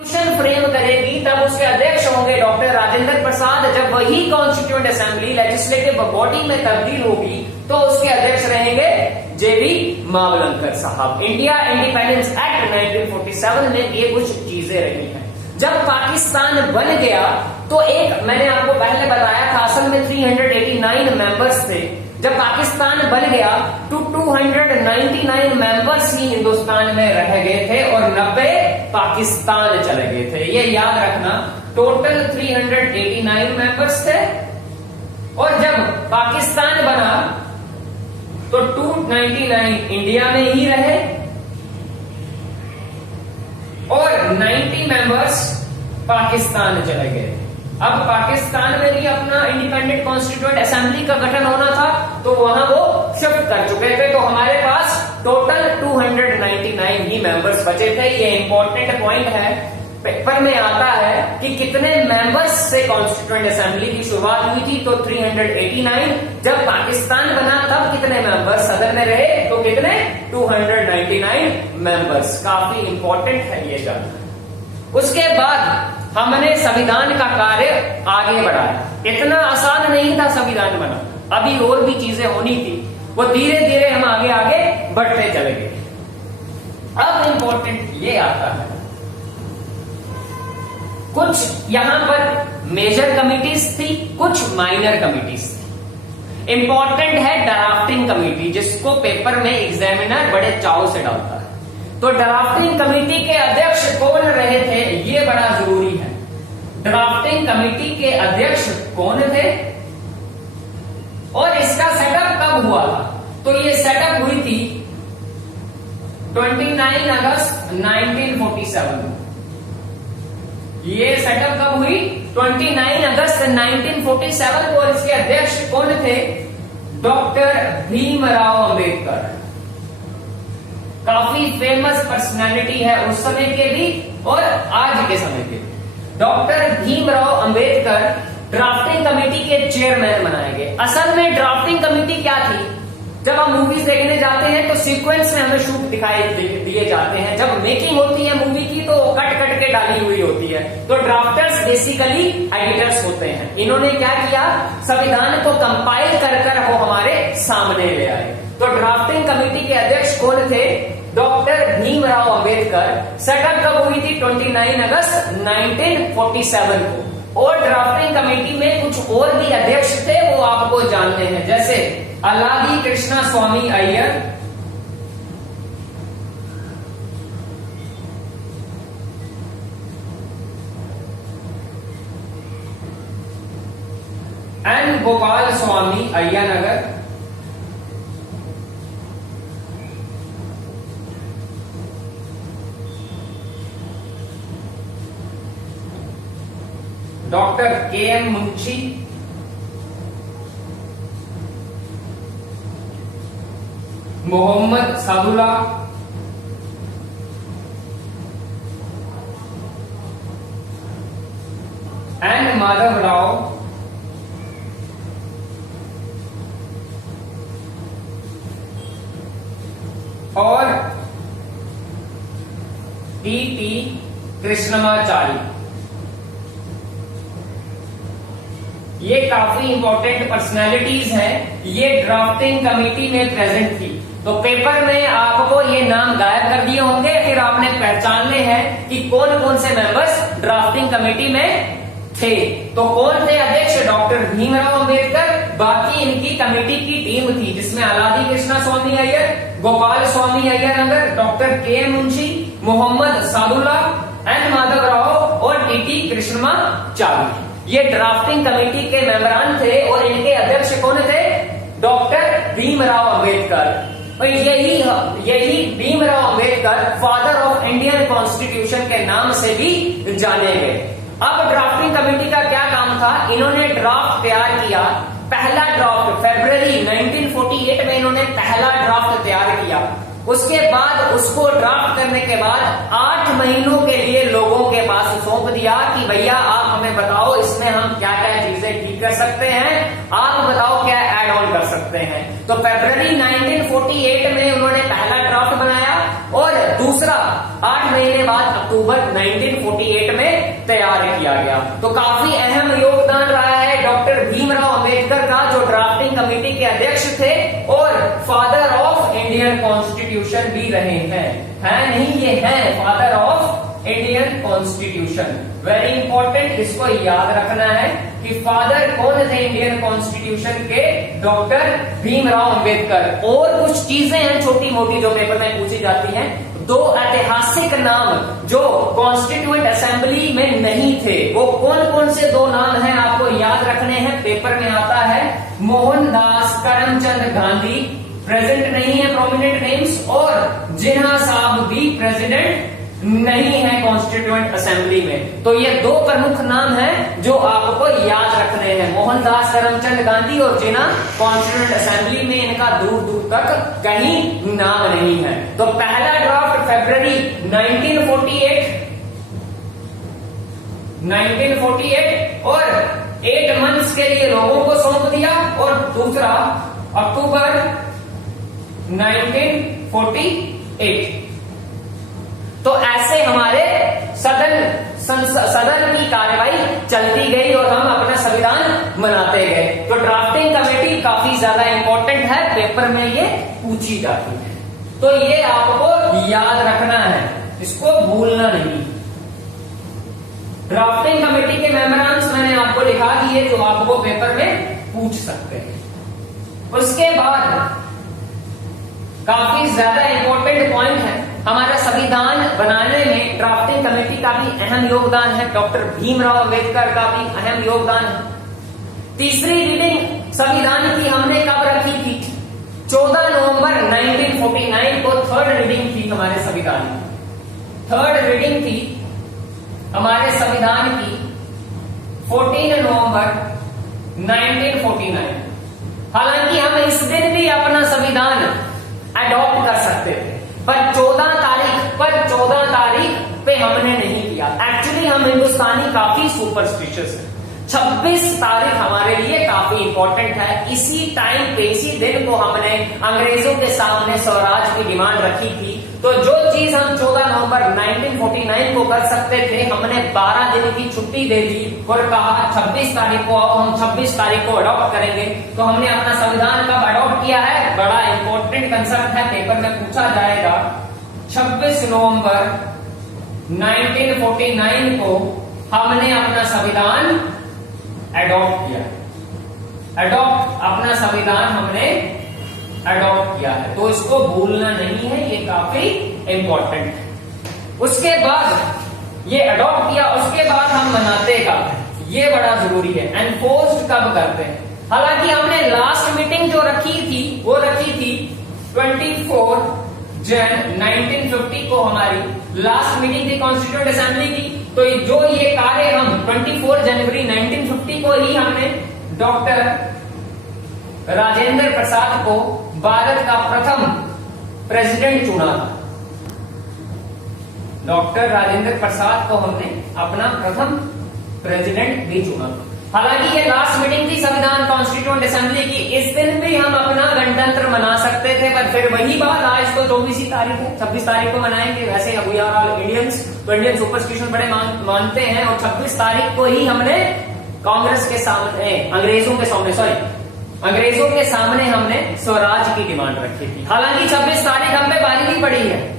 Constitution frame करेगी तब उसके अध्यक्ष होंगे डॉक्टर राजेंद्र प्रसाद। जब वही कॉन्स्टिट्यूएंट असेंबली लेजिस्लेटिव बॉडी में तब्दील होगी तो उसके अध्यक्ष रहेंगे जेबी मावलंकर साहब। इंडिया इंडिपेंडेंस एक्ट 1947 में ये कुछ चीजें रही हैं। जब पाकिस्तान बन गया तो एक मैंने आपको पहले बताया था, असल में 389 मेंबर्स थे। जब पाकिस्तान बन गया तो 299 मेंबर्स ही हिंदुस्तान में रह गए थे और 90 पाकिस्तान चले गए थे। ये याद रखना, टोटल 389 मेंबर्स थे और जब पाकिस्तान बना तो 299 इंडिया में ही रहे और 90 मेंबर्स पाकिस्तान चले गए। अब पाकिस्तान में भी अपना इंडिपेंडेंट कॉन्स्टिट्यूएंट असेंबली का गठन होना था तो वहां वो शिफ्ट कर चुके थे, तो हमारे पास टोटल 299 ही मेंबर्स बचे थे। ये इंपॉर्टेंट पॉइंट है, पेपर में आता है कि कितने मेंबर्स से कॉन्स्टिट्यूएंट असेंबली की शुरुआत हुई थी, तो 389। जब पाकिस्तान बना तब कितने मेंबर्स सदन में रहे, तो कितने 299 मेंबर्स। काफी इंपॉर्टेंट है ये जानना। उसके बाद हमने संविधान का कार्य आगे बढ़ाया। इतना आसान नहीं था संविधान बना, अभी और भी चीजें होनी थी, वो धीरे धीरे हम आगे आगे बढ़ते चले गए। अब इंपॉर्टेंट ये आता है, कुछ यहां पर मेजर कमिटीज थी, कुछ माइनर कमिटीज थी। इंपॉर्टेंट है ड्राफ्टिंग कमेटी, जिसको पेपर में एग्जामिनर बड़े चाव से डालता है। तो ड्राफ्टिंग कमेटी के अध्यक्ष कौन रहे थे, ये बड़ा जरूरी है। ड्राफ्टिंग कमेटी के अध्यक्ष कौन थे और इसका सेटअप कब हुआ था, तो ये सेटअप हुई थी 29 अगस्त 1947। ये सेटअप कब हुई, 29 अगस्त 1947 को। और इसके अध्यक्ष कौन थे, डॉक्टर भीमराव अंबेडकर। काफी फेमस पर्सनालिटी है उस समय के भी और आज के समय के भी। Doctor Bhimrao Ambedkar drafting committee के चेयरमैन बनाए गए। असल में ड्राफ्टिंग कमेटी क्या थी, जब हम मूवीज देखने जाते हैं तो सीक्वेंस में हमें शूट दिखाई दिए जाते हैं। जब मेकिंग होती है मूवी की तो कट कट के डाली हुई होती है। तो ड्राफ्टर्स बेसिकली एडिटर्स होते हैं। इन्होंने क्या किया, संविधान को कंपाइल कर वो हमारे सामने ले आए। तो ड्राफ्टिंग कमेटी के अध्यक्ष कौन थे, डॉक्टर भीमराव अंबेडकर। सेटअप कब हुई थी, 29 अगस्त 1947 को। और ड्राफ्टिंग कमेटी में कुछ और भी अध्यक्ष थे, वो आपको जानने हैं, जैसे Alladi Krishnaswami Ayyar, N Gopalaswami Ayyangar, doctor K M. Munshi, Mohammad Saadullah, N Madhav Rao, और टी.टी. कृष्णमाचारी। ये काफी इंपॉर्टेंट पर्सनालिटीज हैं, ये ड्राफ्टिंग कमेटी में प्रेजेंट थी। तो पेपर में आपको ये नाम गायब कर दिए होंगे, फिर आपने पहचानने हैं कि कौन कौन से मेंबर्स ड्राफ्टिंग कमेटी में थे। तो कौन थे अध्यक्ष, डॉक्टर भीमराव अंबेडकर। बाकी इनकी कमेटी की टीम थी जिसमें Alladi Krishnaswami Ayyar, Gopalaswami Ayyangar, doctor K M. Munshi, Mohammad Saadullah, N Madhav Rao और टी.टी. कृष्णमाचारी। ये ड्राफ्टिंग कमेटी के मेंबरान थे और इनके अध्यक्ष कौन थे, डॉक्टर भीमराव अंबेडकर। और यही Bhimrao Ambedkar father of Indian constitution के नाम से भी जाने गए। अब ड्राफ्टिंग कमेटी का क्या काम था, इन्होंने ड्राफ्ट तैयार किया। पहला ड्राफ्ट फरवरी 1948 में इन्होंने पहला ड्राफ्ट तैयार किया। उसके बाद उसको ड्राफ्ट करने के बाद 8 महीनों के लिए लोगों के पास सौंप दिया कि भैया आप हमें बताओ इसमें हम क्या क्या चीजें ठीक कर सकते हैं, आप बताओ क्या ऐड ऑन कर सकते हैं। तो फरवरी 1948 में उन्होंने पहला ड्राफ्ट बनाया और दूसरा 8 महीने बाद अक्टूबर 1948 में तैयार किया गया। तो काफी अहम योगदान रहा है डॉक्टर भीमराव अंबेडकर का, जो ड्राफ्टिंग कमेटी के अध्यक्ष थे और फादर ऑफ इंडियन कॉन्स्टिट्यूशन भी रहे हैं। है नहीं, ये है father of Indian constitution. Very important, इसको याद रखना है कि फादर कौन थे इंडियन कॉन्स्टिट्यूशन के, डॉक्टर भीमराव अंबेडकर। और कुछ चीजें हैं छोटी मोटी जो पेपर में पूछी जाती हैं। 2 ऐतिहासिक नाम जो कॉन्स्टिट्यूएंट असेंबली में नहीं थे, वो कौन कौन से 2 नाम हैं आपको याद रखने हैं। पेपर में आता है मोहनदास करमचंद गांधी, प्रेजेंट नहीं है प्रोमिनेंट नेम्स, और जिन्ना साहब भी प्रेसिडेंट नहीं है कॉन्स्टिट्यूएंट असेंबली में। तो ये 2 प्रमुख नाम हैं जो आपको याद रखने हैं, मोहनदास करमचंद गांधी और जिन्ना। कॉन्स्टिट्यूएंट असेंबली में इनका दूर दूर तक कहीं नाम नहीं है। तो पहला ड्राफ्ट फरवरी 1948 और 8 मंथ्स के लिए लोगों को सौंप दिया, और दूसरा अक्टूबर 1948। तो ऐसे हमारे सदन की कार्रवाई चलती गई और हम अपना संविधान बनाते गए। तो ड्राफ्टिंग कमेटी काफी ज्यादा इंपॉर्टेंट है, पेपर में ये पूछी जाती है। तो ये आपको याद रखना है, इसको भूलना नहीं। ड्राफ्टिंग कमेटी के मेमोरेंडम्स मैंने आपको लिखा दिए जो आपको पेपर में पूछ सकते हैं। उसके बाद काफी ज्यादा इंपॉर्टेंट पॉइंट है, हमारा संविधान बनाने में ड्राफ्टिंग कमेटी का भी अहम योगदान है, डॉक्टर भीमराव अंबेडकर का भी अहम योगदान है। तीसरी रीडिंग संविधान की हमने कब रखी थी? 14 नवंबर 1949 को थर्ड रीडिंग थी हमारे संविधान की। थर्ड रीडिंग थी हमारे संविधान की 14 नवंबर 1949। हालांकि हम इस दिन भी अपना संविधान अडॉप्ट कर सकते थे, पर 14 तारीख पे हमने नहीं किया। एक्चुअली हम हिंदुस्तानी काफी सुपरस्टिशियस है। 26 तारीख हमारे लिए काफी इंपॉर्टेंट है। इसी टाइम पे, इसी दिन को हमने अंग्रेजों के सामने स्वराज की डिमांड रखी थी। तो जो चीज हम 14 नवंबर 1949 को कर सकते थे, हमने 12 दिन की छुट्टी दे दी और कहा 26 तारीख को आओ, हम 26 तारीख को अडॉप्ट करेंगे। तो हमने अपना संविधान कब अडॉप्ट किया है? बड़ा इंपॉर्टेंट कंसेप्ट है, पेपर में पूछा जाएगा। 26 नवंबर 1949 को हमने अपना संविधान अडॉप्ट किया। अपना संविधान हमने अडॉप्ट किया है, तो इसको भूलना नहीं है, ये काफी इंपॉर्टेंट है। उसके बाद ये अडॉप्ट किया, उसके बाद हम मनाते कब, ये बड़ा जरूरी है। एनफोर्स्ड कब करते हैं? हालांकि हमने लास्ट मीटिंग जो रखी थी वो रखी थी 24 जन 1950 को हमारी लास्ट मीटिंग थी कॉन्स्टिट्यूएंट असेंबली की। तो जो ये कार्य हम 24 जनवरी 1950 को ही हमने डॉक्टर राजेंद्र प्रसाद को भारत का प्रथम प्रेसिडेंट चुना था। डॉक्टर राजेंद्र प्रसाद को हमने अपना प्रथम प्रेसिडेंट भी चुना। हालांकि ये लास्ट मीटिंग थी संविधान कॉन्स्टिट्यूएंट असेंबली की, इस दिन भी हम अपना गणतंत्र मना सकते थे, पर फिर वही बात, आज तो 24 तारीख है, 26 तारीख को मनाएंगे। वैसे वी आर ऑल इंडियंस, तो इंडियन सुपरस्टिशन बड़े मानते हैं, और 26 तारीख को ही हमने कांग्रेस के सामने, अंग्रेजों के सामने हमने स्वराज की डिमांड रखी थी। हालांकि 26 तारीख हम पे भारी भी पड़ी है,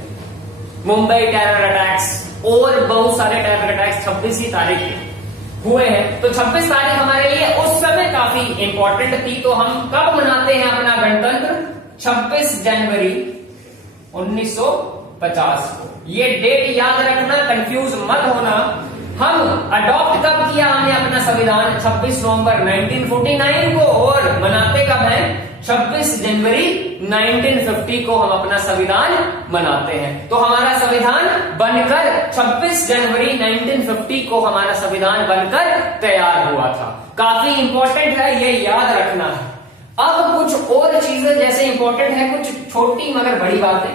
मुंबई टेरर अटैक्स और बहुत सारे टेरर अटैक्स 26 ही तारीख हुए हैं। तो 26 तारीख हमारे लिए उस समय काफी इंपॉर्टेंट थी। तो हम कब मनाते हैं अपना गणतंत्र? 26 जनवरी 1950 को। ये डेट याद रखना, कंफ्यूज मत होना। हम अडॉप्ट कब किया हमने अपना संविधान? 26 नवंबर 1949 को, और मनाते कब है? 26 जनवरी 1950 को हम अपना संविधान मनाते हैं। तो हमारा संविधान बनकर 26 जनवरी 1950 को हमारा संविधान बनकर तैयार हुआ था। काफी इंपॉर्टेंट है, ये याद रखना है। अब कुछ और चीजें जैसे इंपॉर्टेंट है, कुछ छोटी मगर बड़ी बातें,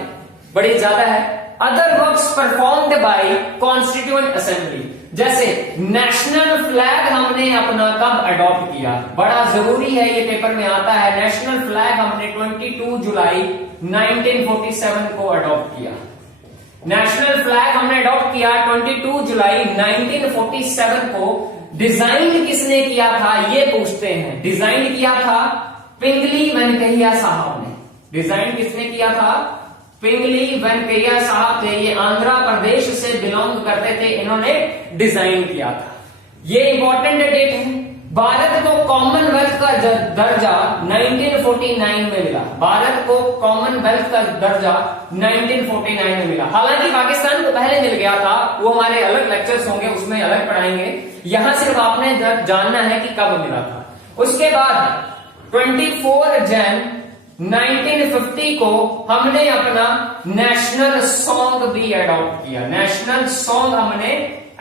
बड़ी ज्यादा है। Other works performed by constituent assembly, जैसे नेशनल फ्लैग हमने अपना कब अडॉप्ट किया? बड़ा जरूरी है, ये पेपर में आता है। नेशनल फ्लैग हमने 22 जुलाई 1947 को अडॉप्ट किया। नेशनल फ्लैग हमने अडॉप्ट किया 22 जुलाई 1947 को। डिजाइन किसने किया था ये पूछते हैं। डिजाइन किया था पिंगली वेंकैया साहब ने। डिजाइन किसने किया था? पिंगली वेंकैया साहब थे। ये आंध्र प्रदेश से बिलोंग करते थे, इन्होंने डिजाइन किया था। ये इंपॉर्टेंट डेट है। भारत को कॉमनवेल्थ का दर्जा 1949 में मिला। भारत को कॉमनवेल्थ का दर्जा 1949 में मिला। हालांकि पाकिस्तान को पहले मिल गया था, वो हमारे अलग लेक्चर्स होंगे, उसमें अलग पढ़ाएंगे। यहां सिर्फ आपने जानना है कि कब मिला था। उसके बाद 24 जनवरी 1950 को हमने अपना नेशनल सॉन्ग भी अडॉप्ट किया। नेशनल सॉन्ग हमने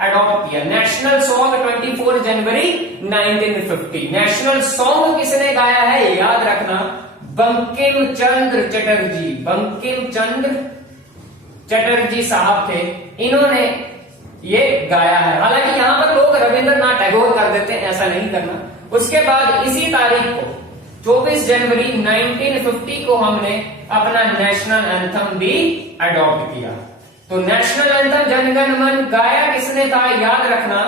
अडॉप्ट किया। नेशनल सॉन्ग 24 जनवरी 1950। नेशनल सॉन्ग किसने गाया है याद रखना, बंकिम चंद्र चटर्जी। बंकिम चंद्र चटर्जी साहब थे, इन्होंने ये गाया है। हालांकि यहां पर लोग रविंद्रनाथ टैगोर कर देते हैं, ऐसा नहीं करना। उसके बाद इसी तारीख को 24 जनवरी 1950 को हमने अपना नेशनल एंथम भी अडॉप्ट किया। तो नेशनल एंथम जनगण मन गाया किसने था याद रखना,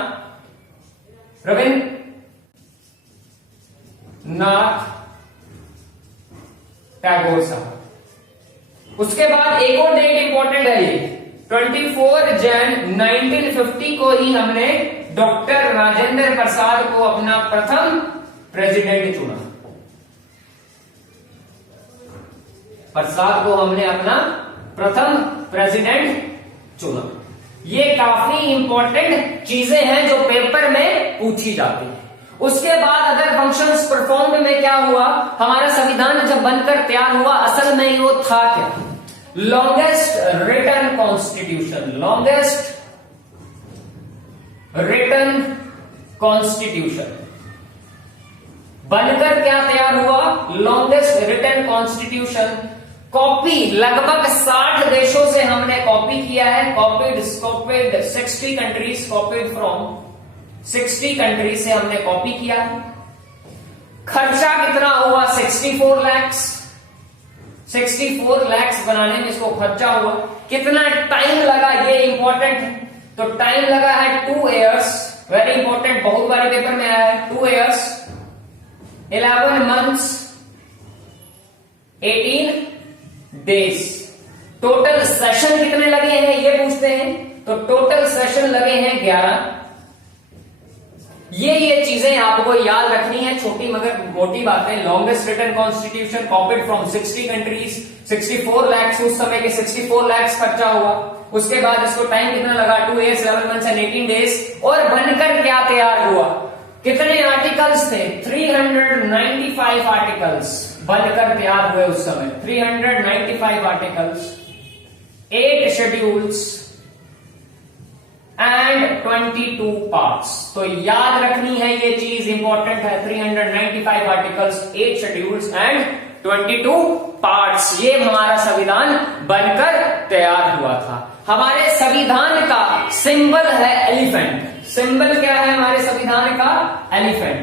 रविंद्रनाथ टैगोर साहब। उसके बाद एक और डेट इंपॉर्टेंट है ये 24 जनवरी 1950 को ही हमने डॉक्टर राजेंद्र प्रसाद को अपना प्रथम प्रेसिडेंट चुना। प्रसाद को हमने अपना प्रथम प्रेसिडेंट चुना। ये काफी इंपॉर्टेंट चीजें हैं जो पेपर में पूछी जाती है। उसके बाद अदर फंक्शंस परफॉर्म्ड में क्या हुआ, हमारा संविधान जब बनकर तैयार हुआ असल में वो था क्या, longest written constitution. Longest written constitution बनकर क्या तैयार हुआ, लॉन्गेस्ट रिटन कॉन्स्टिट्यूशन। कॉपी लगभग 60 देशों से हमने कॉपी किया है। Copied 60 countries, copied from 60 countries से हमने कॉपी किया। खर्चा कितना हुआ 64 लाख। 64 लाख बनाने में इसको खर्चा हुआ। कितना टाइम लगा ये इंपॉर्टेंट है, तो टाइम लगा है 2 years। वेरी इंपॉर्टेंट, बहुत बार पेपर में आया है। 2 years 11 months 18 days। Total session कितने लगे हैं ये पूछते हैं, तो टोटल सेशन लगे हैं 11। ये चीजें आपको याद रखनी है, छोटी मगर मोटी बातें। Longest written constitution copied from 60 countries, 64 lakh उस समय के 64 लाख खर्चा हुआ। उसके बाद इसको टाइम कितना लगा 2 years 11 months and 18 days। और बनकर क्या तैयार हुआ, कितने आर्टिकल्स थे 395 आर्टिकल्स बनकर तैयार हुए उस समय। 395 आर्टिकल्स, 8 शेड्यूल्स एंड 22 पार्ट्स। तो याद रखनी है ये चीज इंपॉर्टेंट है। 395 आर्टिकल्स, 8 शेड्यूल्स एंड 22 पार्ट्स। ये हमारा संविधान बनकर तैयार हुआ था। हमारे संविधान का सिंबल है एलिफेंट। सिंबल क्या है हमारे संविधान का, एलिफेंट।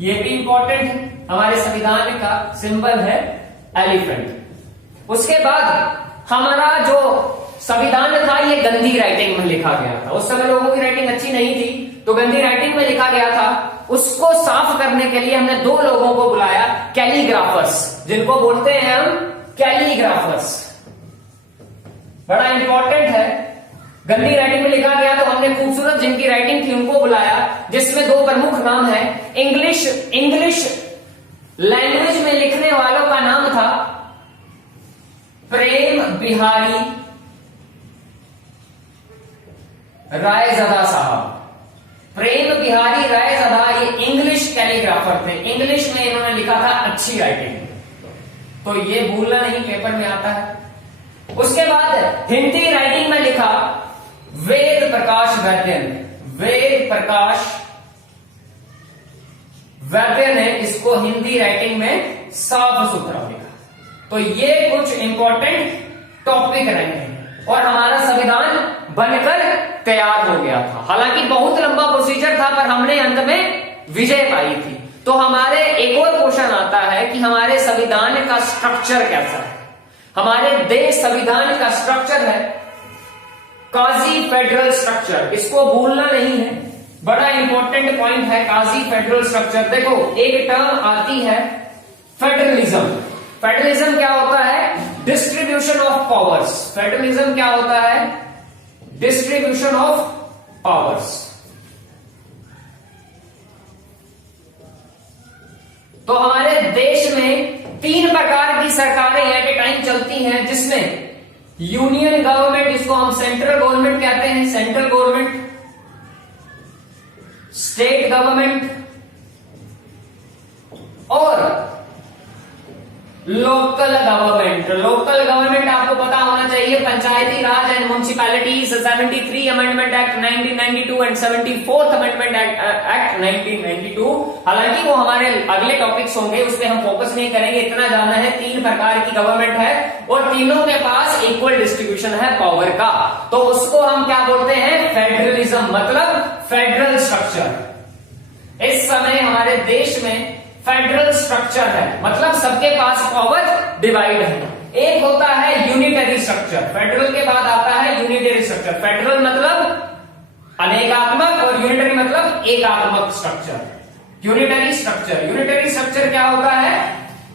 ये भी इंपॉर्टेंट है, हमारे संविधान का सिंबल है एलिफेंट। उसके बाद हमारा जो संविधान था ये गंदी राइटिंग में लिखा गया था। उस समय लोगों की राइटिंग अच्छी नहीं थी, तो गंदी राइटिंग में लिखा गया था। उसको साफ करने के लिए हमने 2 लोगों को बुलाया, कैलीग्राफर्स, जिनको बोलते हैं हम कैलीग्राफर्स। बड़ा इंपॉर्टेंट है, गंदी राइटिंग में लिखा गया तो हमने खूबसूरत जिनकी राइटिंग थी उनको बुलाया, जिसमें 2 प्रमुख नाम है। इंग्लिश लैंग्वेज में लिखने वालों का नाम था प्रेम बिहारी रायज़दा साहब। प्रेम बिहारी रायज़दा ये इंग्लिश कैलीग्राफर थे। इंग्लिश में इन्होंने लिखा था अच्छी राइटिंग, तो ये भूलना नहीं, पेपर में आता है। उसके बाद हिंदी राइटिंग में लिखा वेद प्रकाश वैद्य ने। वेद प्रकाश वैद्य ने इसको हिंदी राइटिंग में साफ सुथरा लिखा। तो ये कुछ इंपॉर्टेंट टॉपिक रहे हैं और हमारा संविधान बनकर तैयार हो गया था। हालांकि बहुत लंबा प्रोसीजर था, पर हमने अंत में विजय पाई थी। तो हमारे एक और क्वेश्चन आता है कि हमारे संविधान का स्ट्रक्चर कैसा है। हमारे देश संविधान का स्ट्रक्चर है क्वाजी फेडरल स्ट्रक्चर, इसको भूलना नहीं है, बड़ा इंपॉर्टेंट पॉइंट है क्वाजी फेडरल स्ट्रक्चर। देखो एक टर्म आती है फेडरलिज्म। फेडरलिज्म क्या होता है? Distribution of powers. फेडरलिज्म क्या होता है? Distribution of powers. तो हमारे देश में 3 प्रकार की सरकारें एट ए टाइम चलती हैं, जिसमें यूनियन गवर्नमेंट, जिसको हम सेंट्रल गवर्नमेंट कहते हैं, सेंट्रल गवर्नमेंट, स्टेट गवर्नमेंट और लोकल गवर्नमेंट। लोकल गवर्नमेंट आपको पता होना चाहिए, Panchayati Raj and municipalities, 73 amendment act 1992 and 74th amendment act 1992। हालांकि वो हमारे अगले टॉपिक्स होंगे, उस पर हम फोकस नहीं करेंगे। इतना जानना है 3 प्रकार की गवर्नमेंट है और तीनों के पास इक्वल डिस्ट्रीब्यूशन है पावर का, तो उसको हम क्या बोलते हैं? फेडरलिज्म, मतलब फेडरल स्ट्रक्चर। इस समय हमारे देश में फेडरल स्ट्रक्चर है, मतलब सबके पास पावर डिवाइड है। एक होता है यूनिटरी स्ट्रक्चर, फेडरल के बाद आता है यूनिटरी स्ट्रक्चर। फेडरल मतलब अनेकात्मक और यूनिटरी मतलब एकात्मक स्ट्रक्चर। यूनिटरी स्ट्रक्चर क्या होता है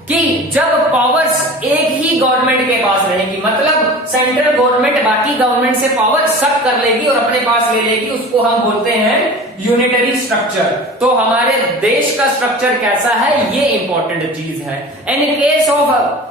कि जब पावर्स एक ही गवर्नमेंट के पास रहेगी, मतलब सेंट्रल गवर्नमेंट बाकी गवर्नमेंट से पावर सब कर लेगी और अपने पास ले लेगी, उसको हम बोलते हैं यूनिटरी स्ट्रक्चर। तो हमारे देश का स्ट्रक्चर कैसा है, ये इंपॉर्टेंट चीज है। In case of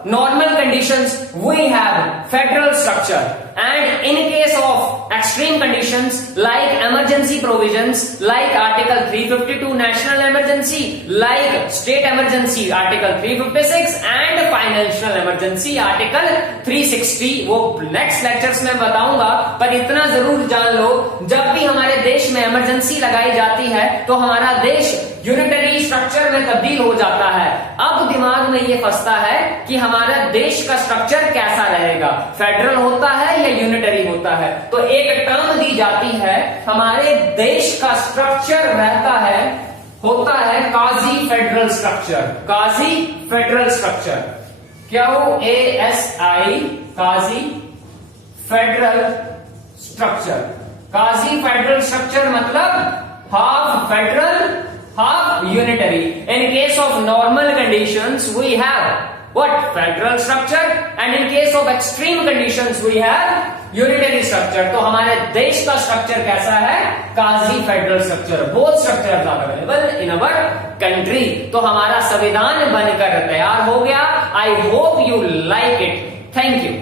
normal conditions we have federal structure, and in case of extreme conditions like emergency provisions like article 352 national emergency, like state emergency article 356 and financial emergency article 360, वो next lectures में बताऊंगा। पर इतना जरूर जान लो, जब भी हमारे देश में इमरजेंसी लगाई जाती है तो हमारा देश यूनिटरी स्ट्रक्चर में तब्दील हो जाता है। अब दिमाग में ये फंसता है कि हमारा देश का स्ट्रक्चर कैसा रहेगा, फेडरल होता है या यूनिटरी होता है। तो एक टर्म दी जाती है, हमारे देश का स्ट्रक्चर रहता है, होता है quasi federal structure. Quasi federal structure, QASI, quasi federal structure. Quasi federal structure मतलब half federal half unitary. In case of normal conditions we have what? Federal structure, and in case of extreme conditions we have unitary structure. तो हमारे देश का structure कैसा है? Quasi federal structure. Both structures are available in our country. तो हमारा संविधान बनकर तैयार हो गया। I hope you like it. Thank you.